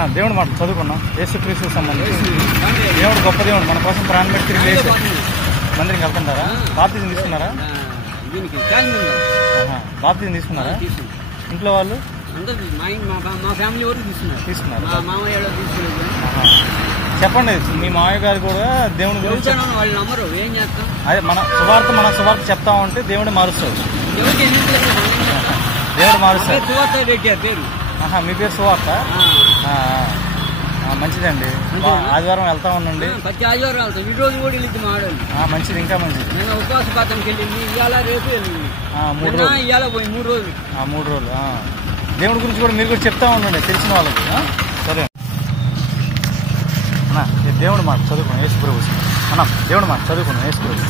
అన్న దేవుడు మాట చదువుకున్నాం. యేసుక్రీస్తుకు సంబంధించి దేవుడు గొప్ప దేవుడు, మన కోసం ప్రాణం పెట్టి తిరిగి లేచి మందిరికి వెళ్తుంటారా? బాప్తిజం తీసుకున్నారా? బాప్తిజం తీసుకున్నారా? ఇంట్లో వాళ్ళు మా ఫ్యామిలీ వరకు తీసుకున్నారు. చెప్పండి, మీ మామయ్య గారు కూడా దేవుని గురించి వాళ్ళు నమ్మరు, ఏం చేస్తాం. అదే మన సువార్త చెప్తా ఉంటే దేవుడు మారుస్తాడు. దేవుడు మారుస్తాడు. పేరు మీ పేరు సువార్త? మంచిదండి. ఆదివారం వెళ్తా ఉండండి. ప్రతి ఆదివారం వెళ్తాం. ఈ రోజు కూడా వెళ్ళింది మాడాలి. మంచిది, ఇంకా మంచిది. నేను ఉపవాస పాత్రకి వెళ్ళింది. ఇవాళ రేపు వెళ్ళింది. 3 రోజులు. ఇవాళ పోయి 3 రోజులు. 3 రోజులు. దేవుడి గురించి కూడా మీరు కూడా చెప్తా ఉండండి తెలిసిన వాళ్ళకి. సరే అన్నా, దేవుడు మాట చదువుకున్నాం యేసు ప్రభు. అన్నా, దేవుడు మాట చదువుకున్నాం యేసు ప్రభు.